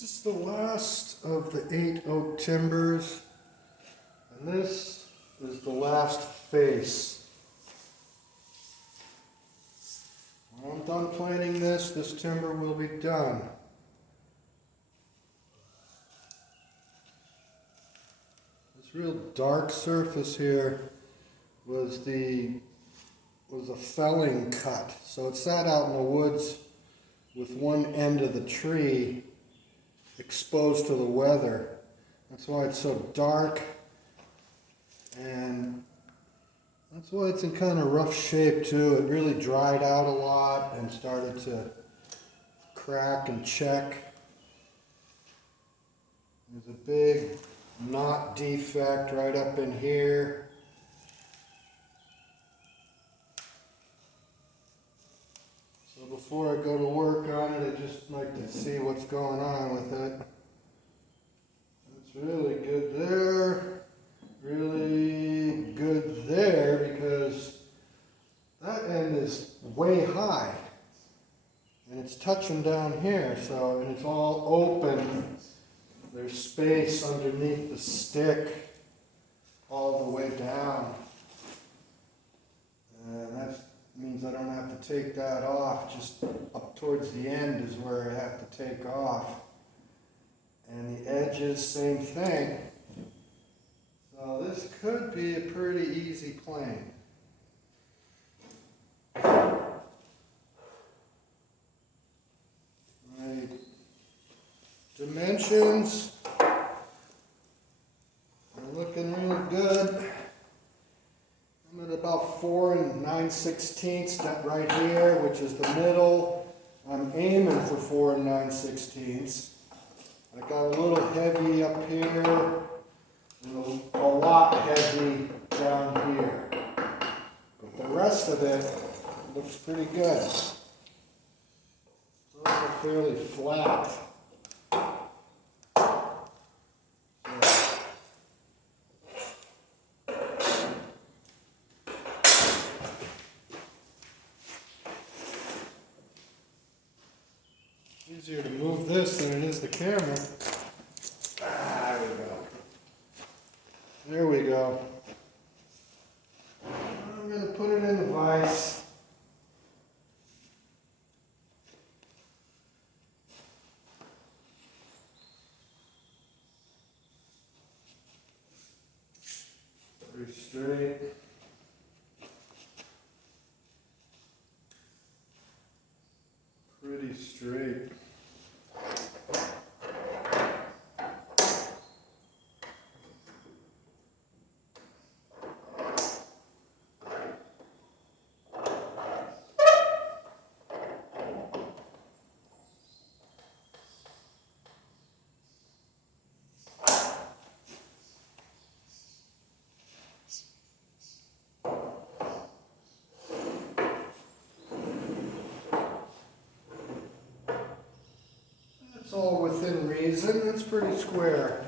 This is the last of the 8 oak timbers, and this is the last face. When I'm done planing this timber will be done. This real dark surface here was a felling cut. So it sat out in the woods with one end of the tree exposed to the weather. That's why it's so dark, and that's why it's in kind of rough shape too. It really dried out a lot and started to crack and check. There's a big knot defect right up in here. So before I go to work on it, I just like to see what's going on with it. It's really good there, really good there, because that end is way high and it's touching down here, so, and it's all open. There's space underneath the stick all the way down, and that means I don't have to take that off. Just up towards the end is where I have to take off. And the edges, same thing. So this could be a pretty easy plane. My dimensions are looking real good. I'm at about 4 9/16 right here, which is the middle. I'm aiming for 4 9/16. I got a little heavy up here and a lot heavy down here. But the rest of it looks pretty good. Those are fairly flat. Easier to move this than it is the camera. There we go. There we go. I'm going to put it in the vise. Pretty straight. Pretty straight. It's all within reason. It's pretty square.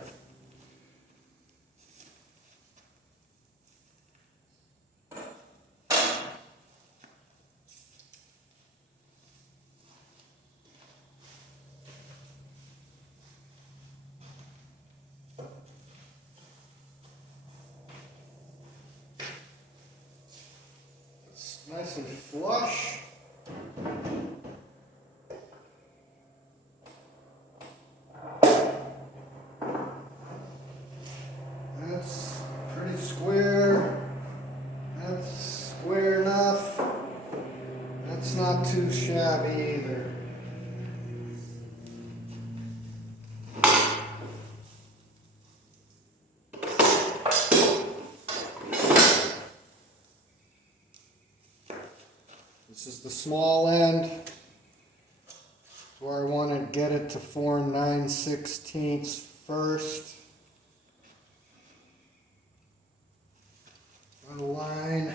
It's nice and flush. That's pretty square. That's square enough. That's not too shabby either. This is the small end, where I want to get it to 4 9/16 first. Got a line,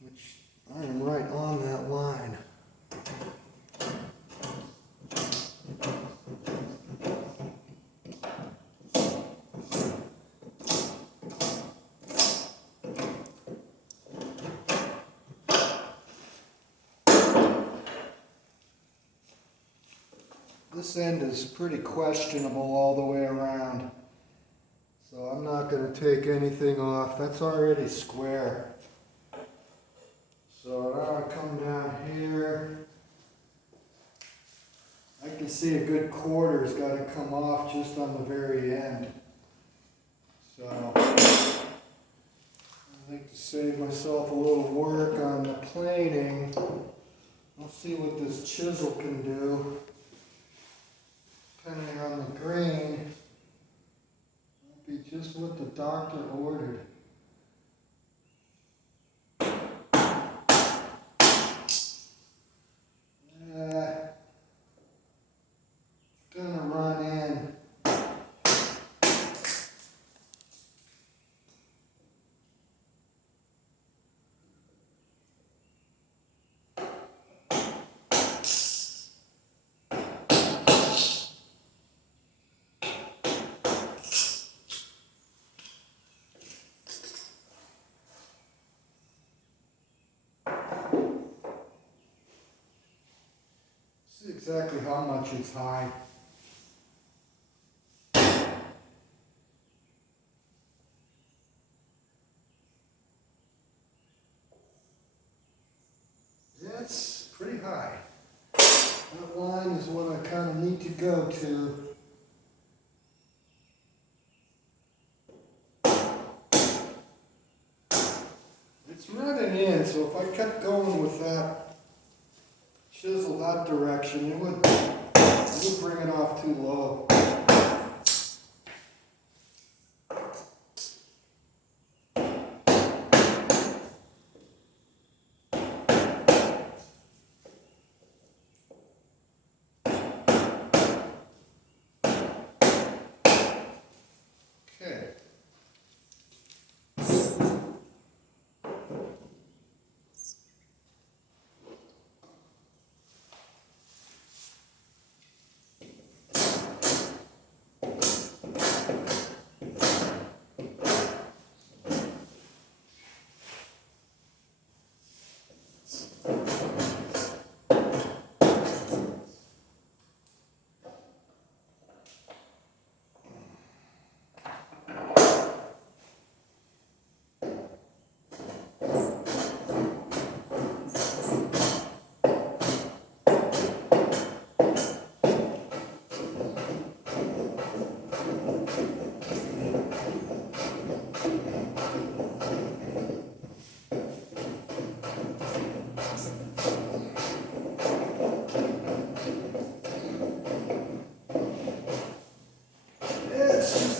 which I am right on that line. This end is pretty questionable all the way around. So I'm not going to take anything off. That's already square. So now I come down here. I can see a good quarter's got to come off just on the very end. So I like to save myself a little work on the planing. I'll see what this chisel can do. Depending on the grain, it'll be just what the doctor ordered. Gonna run in. See exactly how much it's high. It's pretty high. That line is what I kind of need to go to. It's running in, so if I kept going with that chisel that direction, it would bring it off too low. Okay.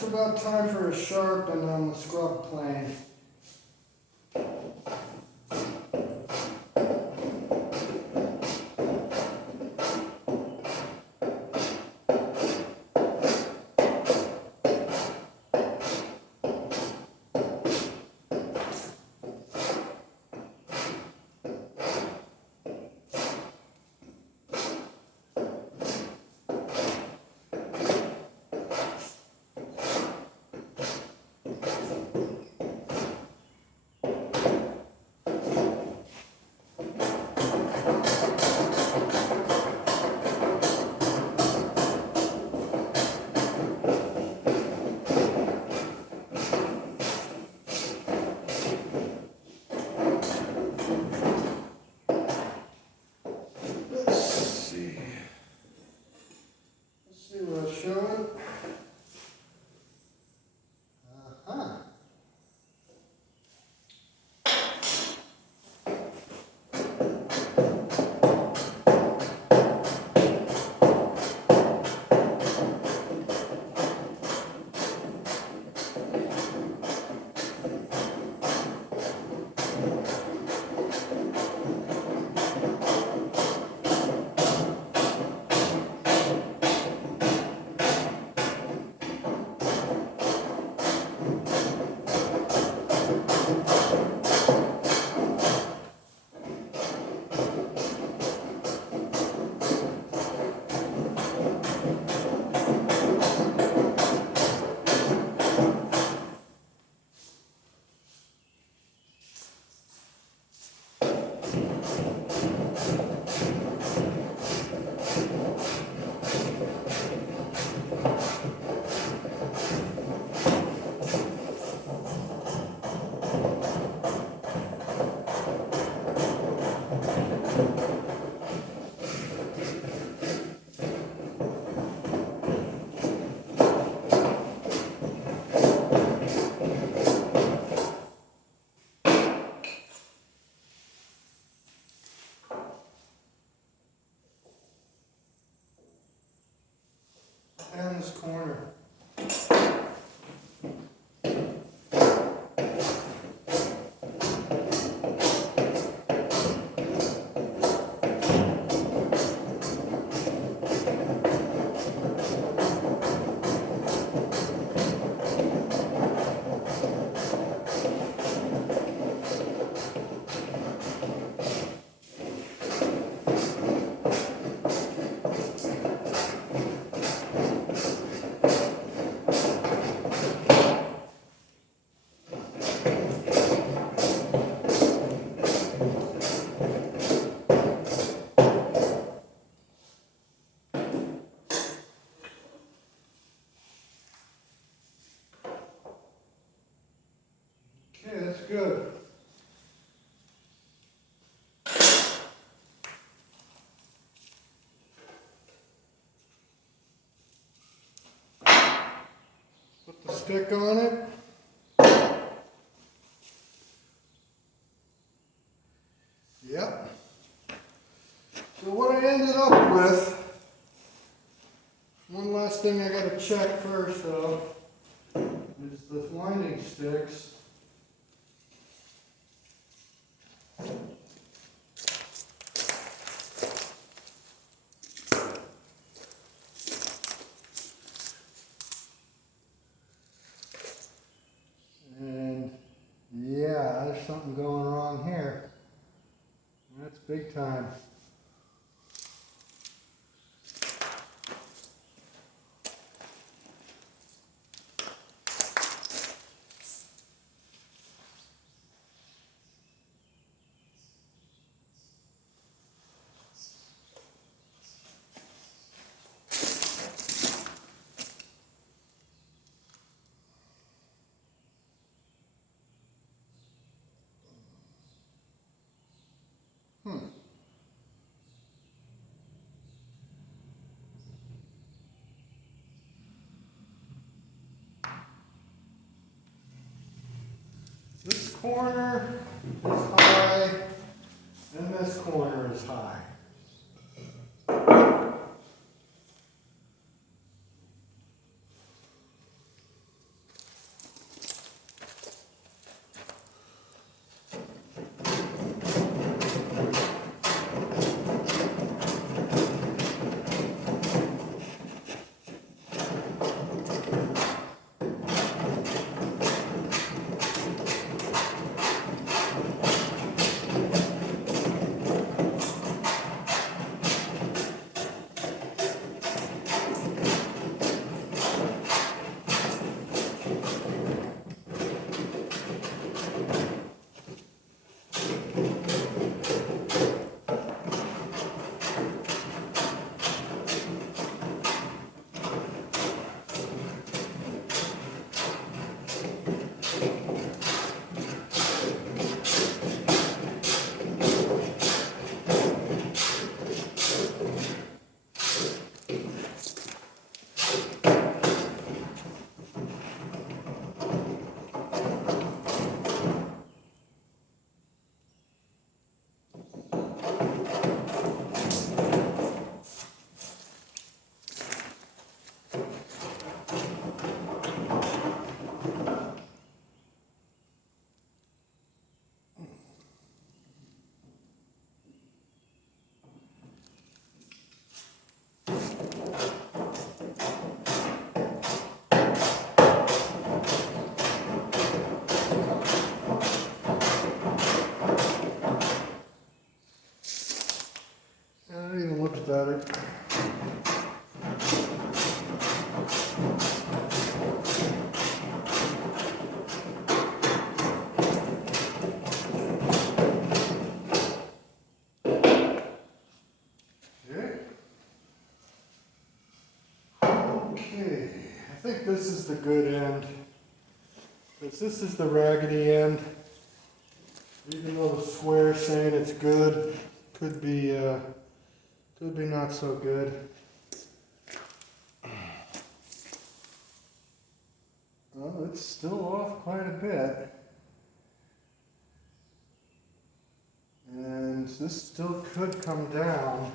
About time for a sharpen on the scrub plane. Showing. and this corner. Okay, that's good. Put the stick on it. Yep. So what I ended up with, one last thing I gotta check first though, is the winding sticks. And yeah, there's something going wrong here. That's big time. This corner is high, and this corner is high. That even looks better. Okay, I think this is the good end. This is the raggedy end. Even though the square's saying it's good, could be not so good. Well, it's still off quite a bit. And this still could come down.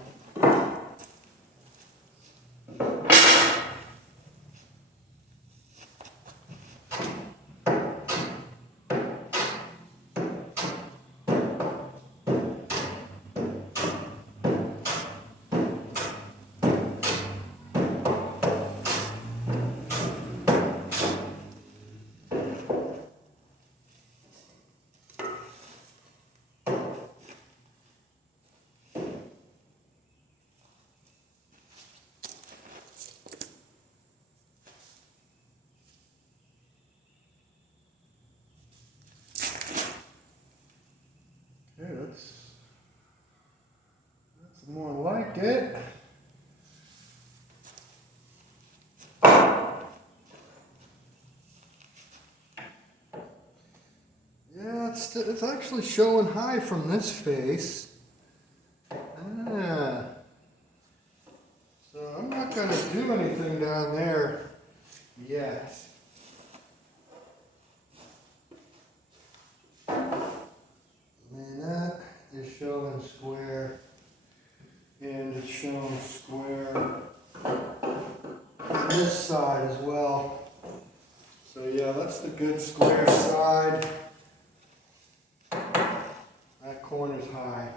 like it. Yeah, it's actually showing high from this face. Ah. So I'm not going to do anything down there yet. I mean, that is showing square, and it's showing square on this side as well. So yeah, that's the good square side. That corner's high.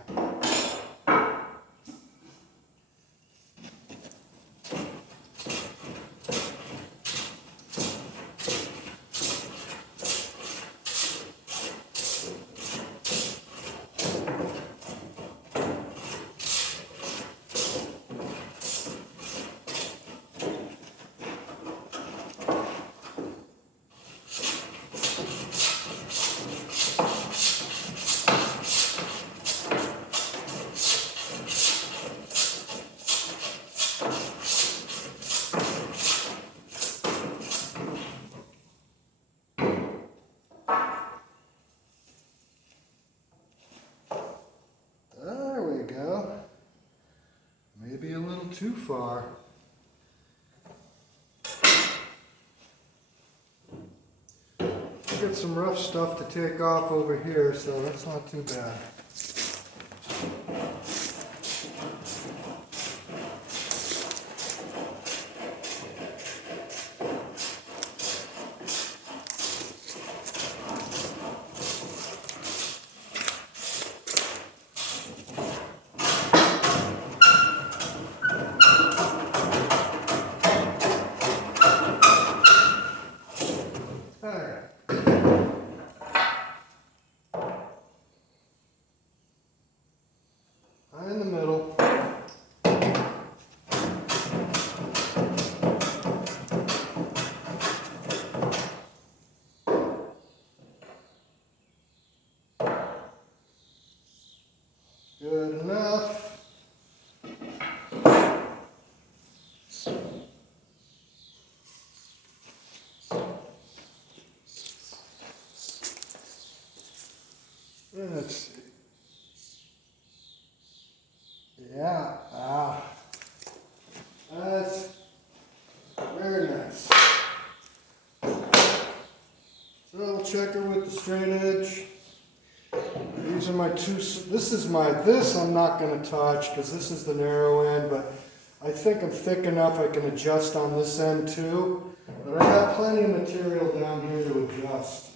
There we go. Maybe a little too far. Got some rough stuff to take off over here, so that's not too bad. In the middle. Good enough. Let's see. Yeah, that's very nice. So I'll check her with the straight edge. These are my two, this I'm not going to touch because this is the narrow end, but I think I'm thick enough I can adjust on this end too. But I got plenty of material down here to adjust.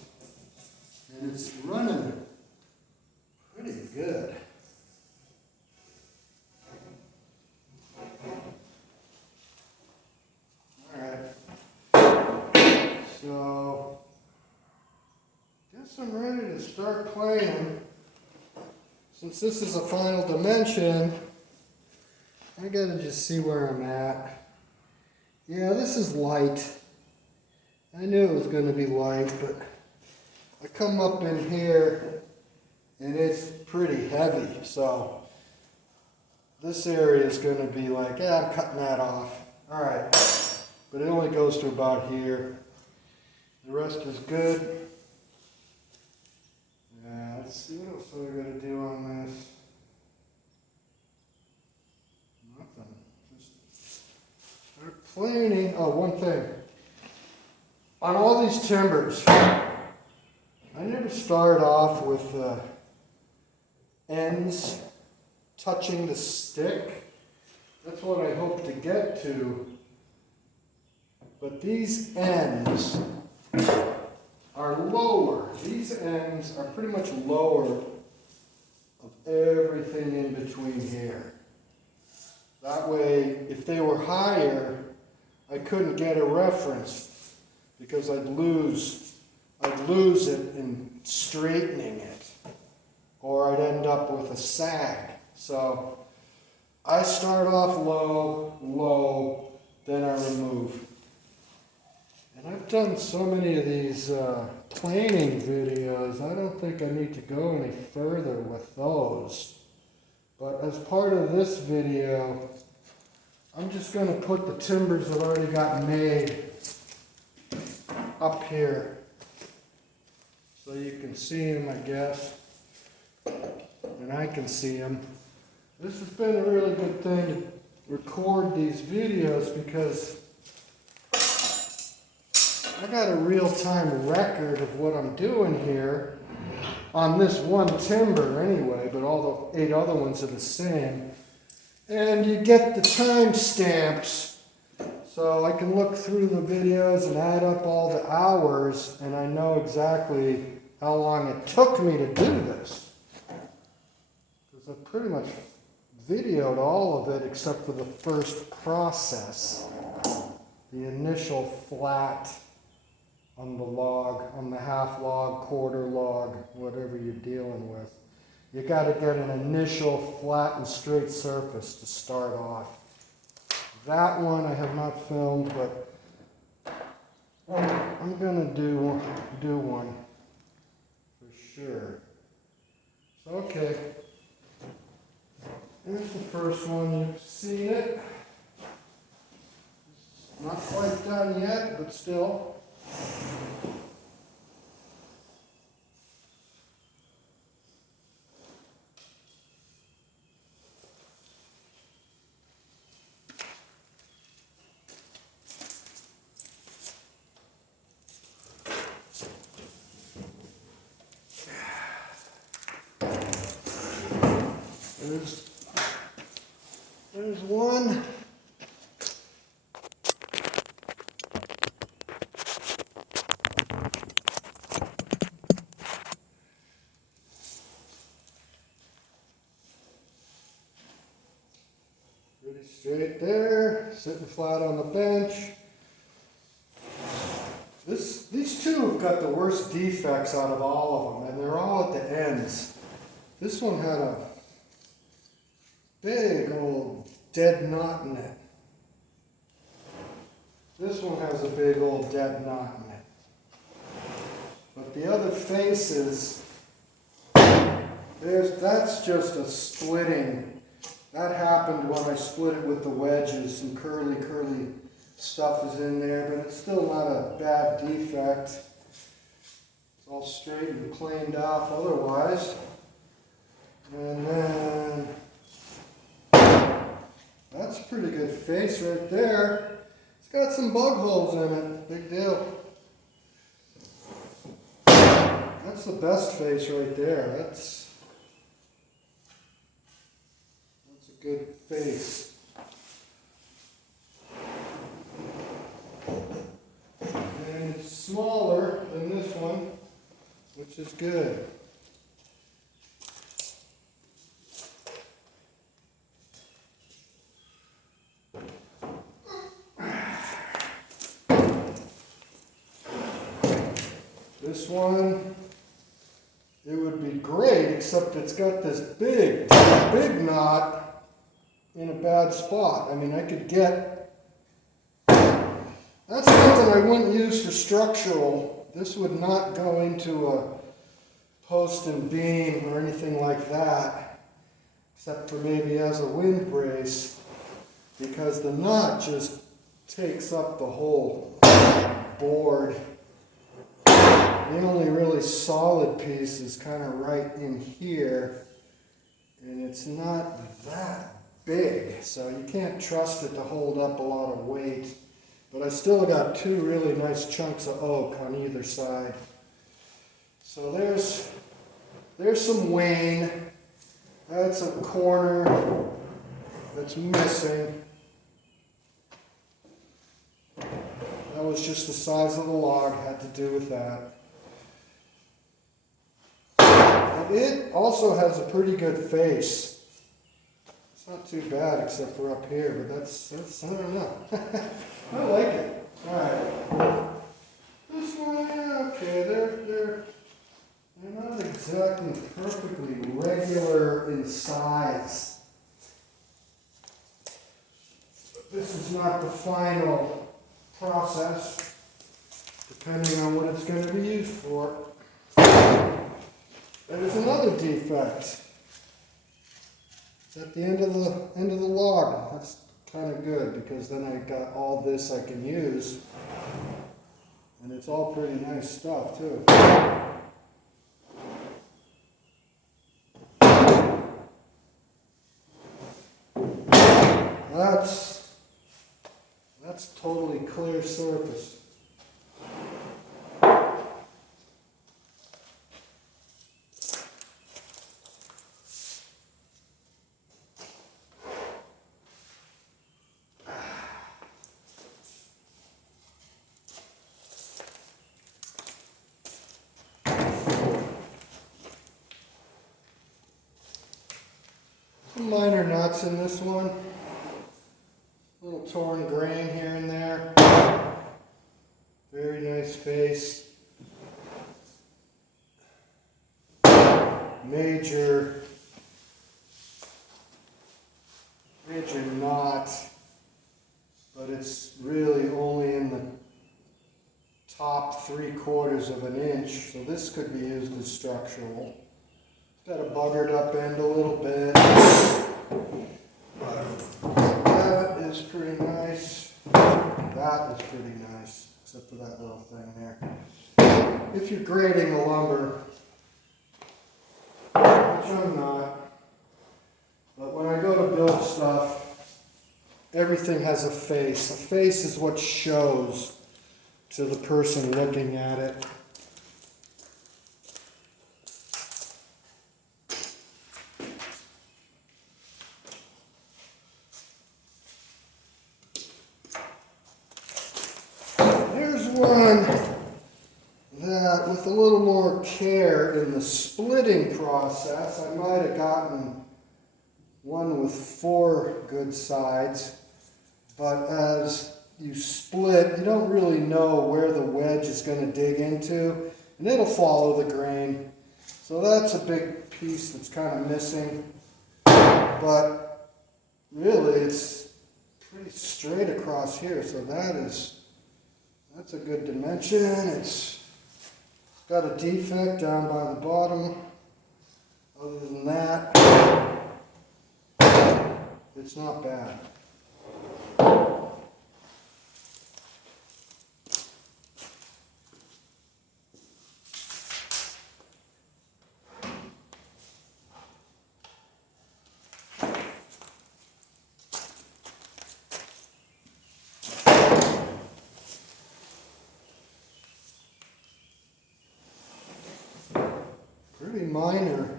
And it's running pretty good. So, guess I'm ready to start planing. Since this is a final dimension, I gotta just see where I'm at. Yeah, this is light. I knew it was gonna be light, but I come up in here and it's pretty heavy. So this area is gonna be like, I'm cutting that off. All right. But it only goes to about here. The rest is good. Yeah, let's see what else we're going to do on this. Nothing. Just start planing. Oh, one thing. On all these timbers, I never start off with the ends touching the stick. That's what I hope to get to. But these ends are lower. These ends are pretty much lower of everything in between here. That way, if they were higher, I couldn't get a reference because I'd lose it in straightening it, or I'd end up with a sag. So I start off low, then I remove. And I've done so many of these planing videos, I don't think I need to go any further with those. But as part of this video, I'm just going to put the timbers that already got made up here so you can see them, I guess, and I can see them. This has been a really good thing to record these videos because I got a real-time record of what I'm doing here on this one timber anyway, but all the 8 other ones are the same. And you get the time stamps, so I can look through the videos and add up all the hours, and I know exactly how long it took me to do this. Because I pretty much videoed all of it except for the first process, the initial flat on the log, on the half log, quarter log, whatever you're dealing with. You got to get an initial flat and straight surface to start off. That one I have not filmed, but I'm gonna do one for sure. So, okay, here's the first one. You've seen it. Not quite done yet, but still. There's one. Pretty straight there, sitting flat on the bench. These two have got the worst defects out of all of them, and they're all at the ends. This one had a big old dead knot in it. This one has a big old dead knot in it. But the other faces, that's just a splitting. That happened when I split it with the wedges. Some curly stuff is in there, but it's still not a bad defect. It's all straight and cleaned off otherwise. And then that's a pretty good face right there. It's got some bug holes in it. Big deal. That's the best face right there. That's a good face. And it's smaller than this one, which is good. This one, it would be great, except it's got this big knot in a bad spot. I mean, I could get, that's something I wouldn't use for structural. This would not go into a post and beam or anything like that, except for maybe as a wind brace, because the knot just takes up the whole board. The only really solid piece is kind of right in here, and it's not that big, so you can't trust it to hold up a lot of weight. But I still got 2 really nice chunks of oak on either side. So there's some wane. That's a corner that's missing. That was just the size of the log, had to do with that. It also has a pretty good face. It's not too bad except for up here, but that's I don't know. I like it. Alright. This one, yeah, okay, they're not exactly perfectly regular in size. But this is not the final process, depending on what it's going to be used for. There's another defect. It's at the end of the log. That's kind of good because then I got all this I can use, and it's all pretty nice stuff too. That's totally clear surface. Some minor knots in this one. Little torn grain here and there. Very nice face. Major knot, but it's really only in the top 3/4 of an inch, so this could be used as structural. Got a buggered up end a little bit. That is pretty nice. That is pretty nice, except for that little thing there. If you're grading the lumber, which I'm not, but when I go to build stuff, everything has a face. A face is what shows to the person looking at it. Here's one that, with a little more care in the splitting process, I might have gotten one with 4 good sides, but as you split, you don't really know where the wedge is going to dig into, and it'll follow the grain. So that's a big piece that's kind of missing, but really it's pretty straight across here, so that's a good dimension. It's got a defect down by the bottom. Other than that, it's not bad. Pretty minor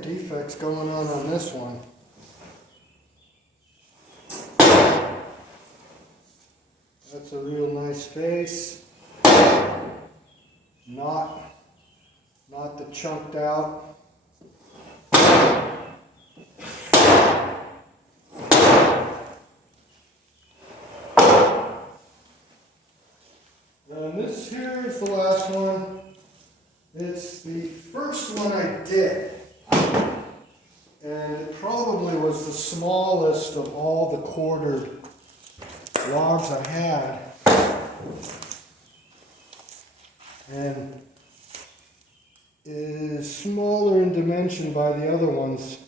defects going on this one. That's a real nice face. Not the chunked out. And this here is the last one. It's the first one I did. And it probably was the smallest of all the quartered logs I had. And is smaller in dimension by the other ones.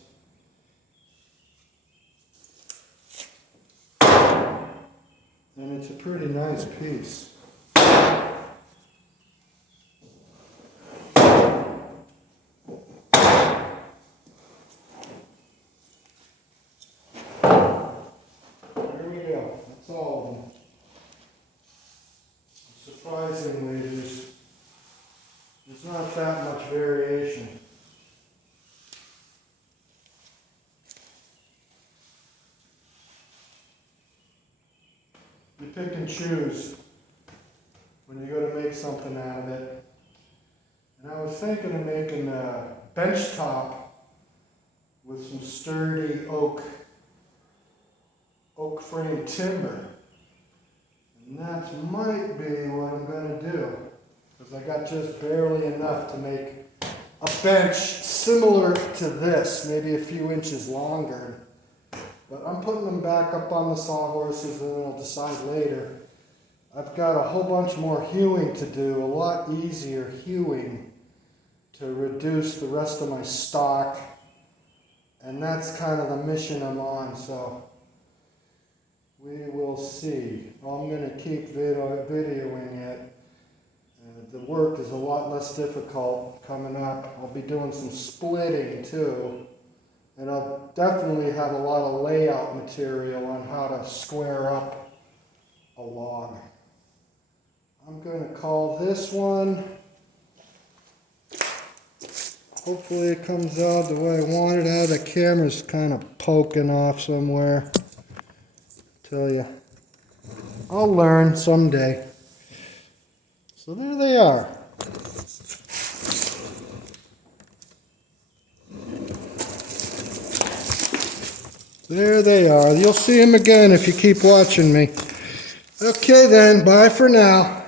And it's a pretty nice piece. That's all of them. Surprisingly, there's not that much variation. You pick and choose when you go to make something out of it. And I was thinking of making a bench top with some sturdy oak frame timber, and that might be what I'm going to do, because I got just barely enough to make a bench similar to this, maybe a few inches longer, but I'm putting them back up on the sawhorses and then I'll decide later. I've got a whole bunch more hewing to do, a lot easier hewing to reduce the rest of my stock And that's kind of the mission I'm on, so we will see. I'm going to keep videoing it. The work is a lot less difficult coming up. I'll be doing some splitting too. And I'll definitely have a lot of layout material on how to square up a log. I'm going to call this one. Hopefully it comes out the way I want it out. The camera's kind of poking off somewhere. Tell you, I'll learn someday. So there they are. There they are. You'll see them again if you keep watching me. Okay then, bye for now.